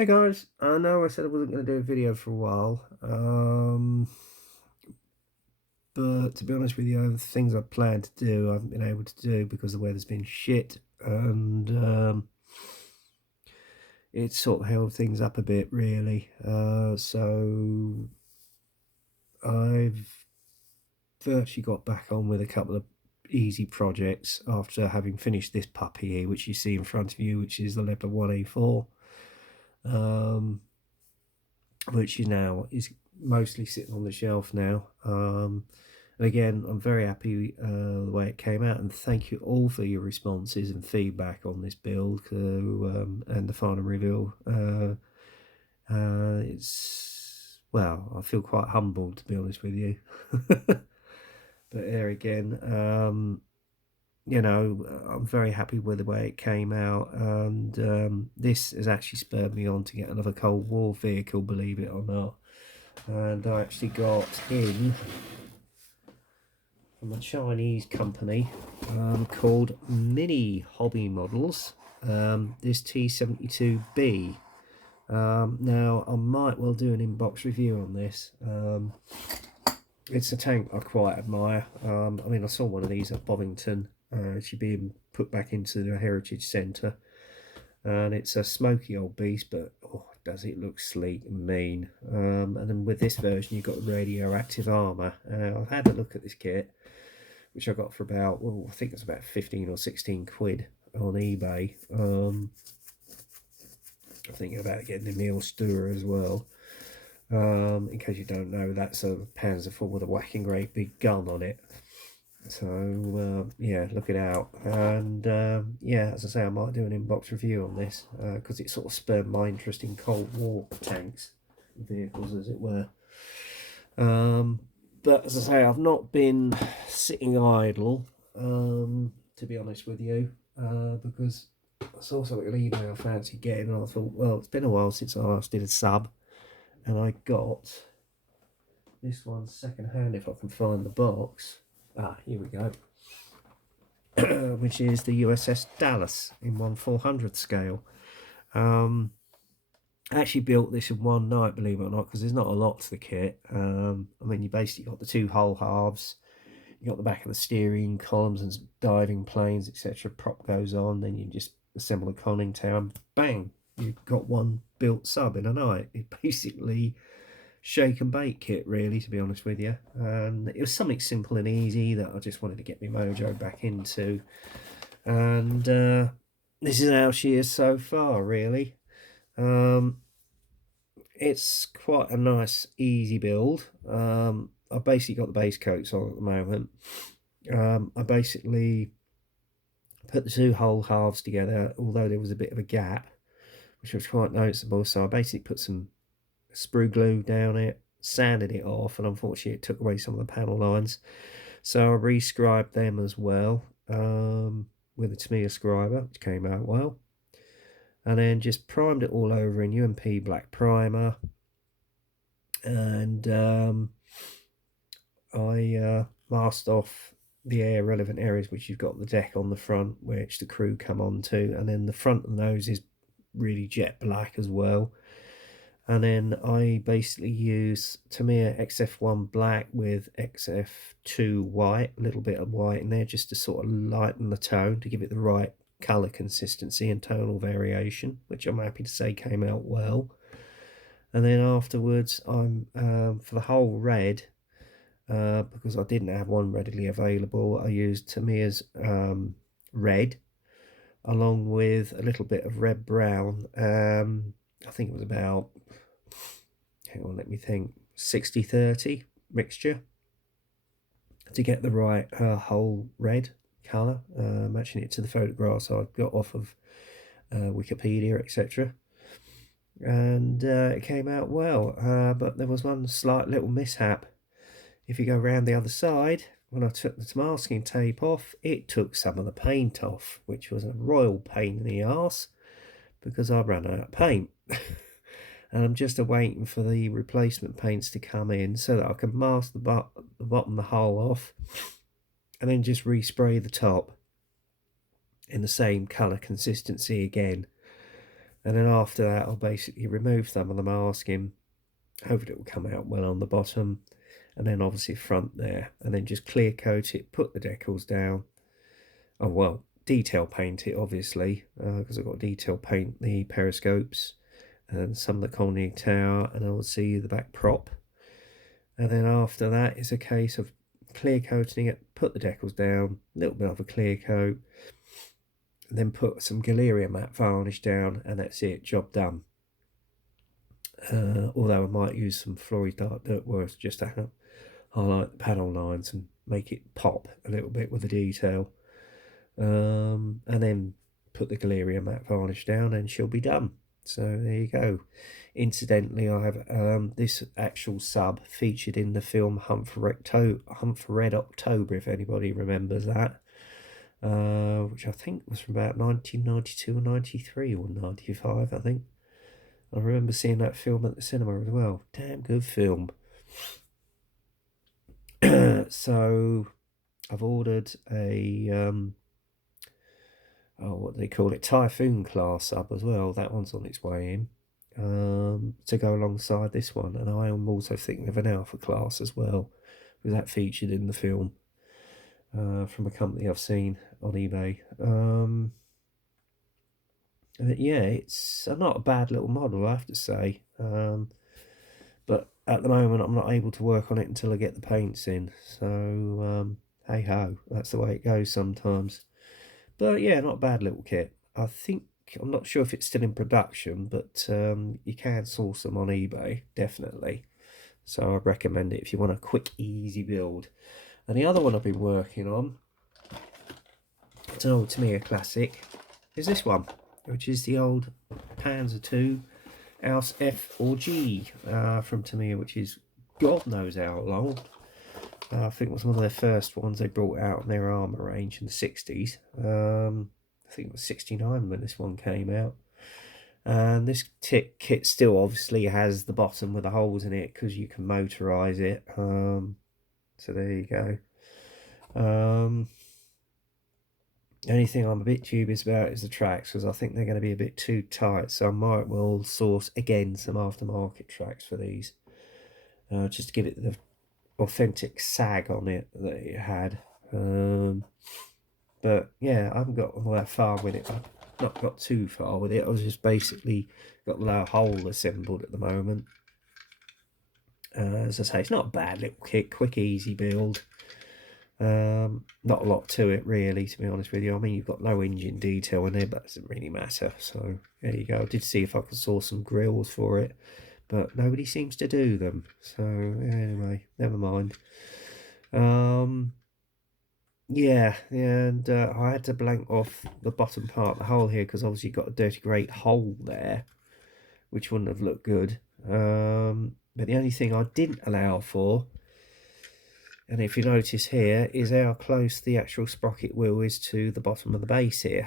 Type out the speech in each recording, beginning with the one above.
Hey guys, I know I said I wasn't going to do a video for a while, but to be honest with you, the things I planned to do, I haven't been able to do because the weather's been shit, and it's sort of held things up a bit, really. So I've virtually got back on with a couple of easy projects after having finished this puppy here, which you see in front of you, which is the Leopard 1A4. Which is mostly sitting on the shelf now. And again, I'm very happy the way it came out, and thank you all for your responses and feedback on this build and the final reveal. It's, well, I feel quite humbled, to be honest with you. But there again, I'm very happy with the way it came out, and this has actually spurred me on to get another Cold War vehicle, believe it or not. And I actually got in from a Chinese company called Mini Hobby Models, this T72B. Now, I might well do an inbox review on this. It's a tank I quite admire. I mean, I saw one of these at Bovington. It's being put back into the Heritage Centre, and it's a smoky old beast, but oh, does it look sleek and mean. And then with this version, you've got the radioactive armour. I've had a look at this kit, which I got for about, well, I think it's about 15 or 16 quid on eBay. I'm thinking about getting the Neil Stuer as well. In case you don't know, that's a Panzerfaust with a whacking great big gun on it. So yeah, look it out. And yeah, as I say, I might do an inbox review on this because it sort of spurred my interest in Cold War tanks, vehicles as it were. But as I say, I've not been sitting idle, to be honest with you, because I saw something on eBay I fancy getting, and I thought, well, it's been a while since I last did a sub, and I got this one second hand if I can find the box. Ah, here we go. Which is the USS Dallas in 1/400 scale. I actually built this in one night, believe it or not, because there's not a lot to the kit. I mean, you basically got the two hull halves, you got the back of the steering columns and diving planes, etc. Prop goes on, then you just assemble a conning tower, and bang, you've got one built sub in a night. It basically shake and bake kit, really, to be honest with you. And it was something simple and easy that I just wanted to get my mojo back into. And this is how she is so far, really. It's quite a nice, easy build. I've basically got the base coats on at the moment. I basically put the two whole halves together, although there was a bit of a gap, which was quite noticeable. So I basically put some sprue glue down it, sanded it off, and unfortunately it took away some of the panel lines. So I re-scribed them as well with a Tamiya scriber, which came out well. And then just primed it all over in UMP black primer. And I masked off the air relevant areas, which you've got the deck on the front, which the crew come onto, and then the front of the nose is really jet black as well. And then I basically use Tamiya XF1 black with XF2 white, a little bit of white in there just to sort of lighten the tone, to give it the right colour consistency and tonal variation, which I'm happy to say came out well. And then afterwards, I'm for the whole red, because I didn't have one readily available, I used Tamiya's red along with a little bit of red brown. I think it was about, hang on, let me think, 60-30 mixture to get the right whole red colour, matching it to the photographs I've got off of Wikipedia, etc. And it came out well, but there was one slight little mishap. If you go around the other side, when I took the masking tape off, it took some of the paint off, which was a royal pain in the arse because I ran out of paint. And I'm just awaiting for the replacement paints to come in so that I can mask the bottom, the hull off, and then just respray the top in the same colour consistency again. And then after that, I'll basically remove some of the masking. Hopefully it will come out well on the bottom. And then obviously front there. And then just clear coat it, put the decals down. Oh, well, detail paint it, obviously, because I've got detail paint the periscopes and some of the conning tower, and obviously the back prop. And then after that, it's a case of clear coating it, put the decals down, a little bit of a clear coat, and then put some Galeria matte varnish down, and that's it, job done. Although I might use some Flory Dark Dirtworth just to highlight the panel lines and make it pop a little bit with the detail. And then put the Galeria matte varnish down and she'll be done. So there you go. Incidentally, I have this actual sub featured in the film Hunt for Red October, if anybody remembers that, which I think was from about 1992 or 93 or 95, I think. I remember seeing that film at the cinema as well. Damn good film. So I've ordered a what do they call it, Typhoon class sub as well. That one's on its way in to go alongside this one, and I am also thinking of an Alpha class as well, with that featured in the film from a company I've seen on eBay. Yeah, it's not a bad little model, I have to say, but at the moment I'm not able to work on it until I get the paints in, so hey ho, that's the way it goes sometimes. But yeah, not a bad little kit. I'm not sure if it's still in production, but you can source them on eBay, definitely. So I'd recommend it if you want a quick, easy build. And the other one I've been working on, it's an old Tamiya classic, is this one, which is the old Panzer II Aus F or G from Tamiya, which is God knows how long. I think it was one of their first ones they brought out in their armour range in the 60s. I think it was 69 when this one came out. And this kit still obviously has the bottom with the holes in it because you can motorise it. So there you go. The only thing I'm a bit dubious about is the tracks, because I think they're going to be a bit too tight. So I might well source again some aftermarket tracks for these, just to give it the authentic sag on it that it had. But yeah, I haven't got all that far with it. I've not got too far with it. I was just basically got the lower hole assembled at the moment. As I say, it's not a bad little kit, quick, easy build. Not a lot to it really, to be honest with you. I mean, you've got no engine detail in there, but it doesn't really matter. So there you go. I did see if I could source some grills for it, but nobody seems to do them. So anyway, never mind. Yeah, and I had to blank off the bottom part of the hole here because obviously you've got a dirty great hole there, which wouldn't have looked good. But the only thing I didn't allow for, and if you notice here, is how close the actual sprocket wheel is to the bottom of the base here.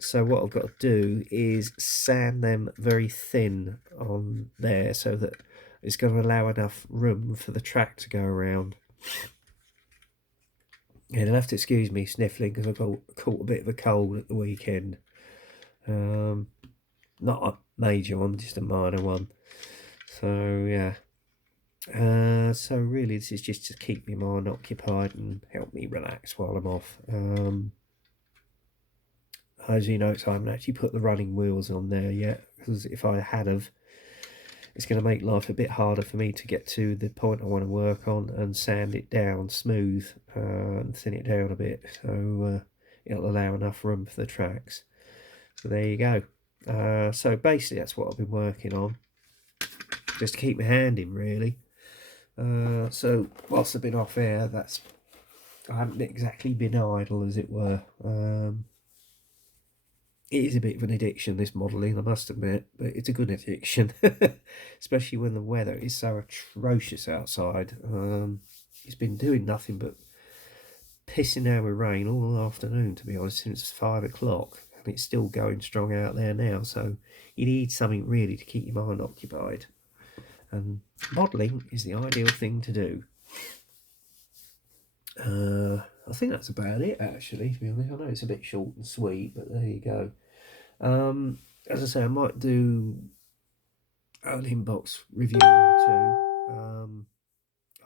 So what I've got to do is sand them very thin on there so that it's going to allow enough room for the track to go around. Yeah, you'll have to excuse me sniffling because I caught a bit of a cold at the weekend. Not a major one, just a minor one. So yeah. So really this is just to keep my mind occupied and help me relax while I'm off. As you notice, I haven't actually put the running wheels on there yet, because if I had have, it's going to make life a bit harder for me to get to the point I want to work on and sand it down smooth and thin it down a bit, so it'll allow enough room for the tracks. So there you go. So basically that's what I've been working on, just to keep my hand in really. So whilst I've been off air, I haven't exactly been idle, as it were. It is a bit of an addiction, this modelling, I must admit, but it's a good addiction, especially when the weather is so atrocious outside. It's been doing nothing but pissing down with rain all afternoon, to be honest, since 5 o'clock, and it's still going strong out there now, so you need something really to keep your mind occupied, and modelling is the ideal thing to do. I think that's about it, actually, to be honest. I know it's a bit short and sweet, but there you go. as I say, I might do an inbox review or two.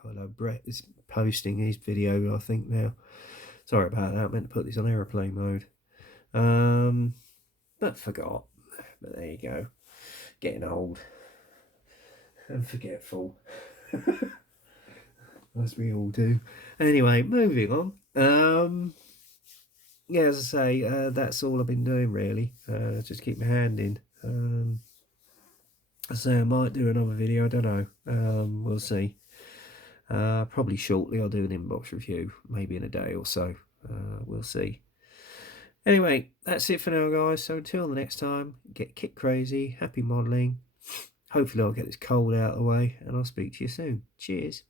I know Brett is posting his video, I think, now. Sorry about that. I meant to put this on aeroplane mode. But forgot. But there you go. Getting old and forgetful. As we all do. Anyway, moving on. Yeah, as I say, that's all I've been doing really. Just keep my hand in. I say I might do another video, I don't know. We'll see. Probably shortly I'll do an inbox review, maybe in a day or so. We'll see. Anyway, that's it for now, guys. So until the next time, get kit crazy, happy modelling. Hopefully I'll get this cold out of the way, and I'll speak to you soon. Cheers.